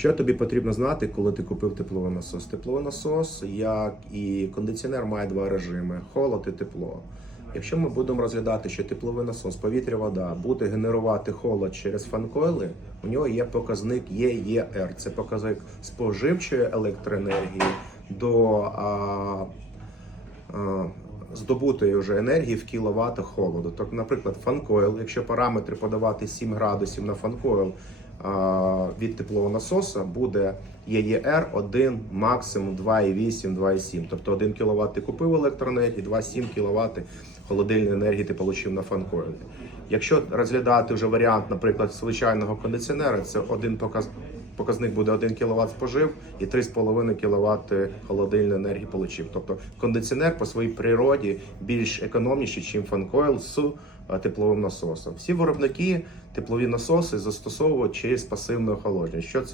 Що тобі потрібно знати, коли ти купив тепловий насос? Тепловий насос, як і кондиціонер, має два режими: холод і тепло. Якщо ми будемо розглядати, що тепловий насос, повітря, вода буде генерувати холод через фанкойли, у нього є показник ЄЄР. Це показник споживчої електроенергії до а, а, здобутої вже енергії в кіловатах холоду. Тобто, наприклад, фанкойл, якщо параметри подавати 7 градусів на фанкойл від теплового насоса, буде ЄЄР 1, максимум 2,8, 2,7. Тобто 1 кВт ти купив електроенергії, 2,7 кВт холодильної енергії ти отримав на фанкоїлі. Якщо розглядати вже варіант, наприклад, звичайного кондиціонера, це один показ... показник буде 1 кВт спожив і 3,5 кВт холодильної енергії получив. Тобто кондиціонер по своїй природі більш економніший, ніж фанкойл з е, тепловим насосом. Всі виробники теплові насоси застосовують через пасивне охолодження. Що це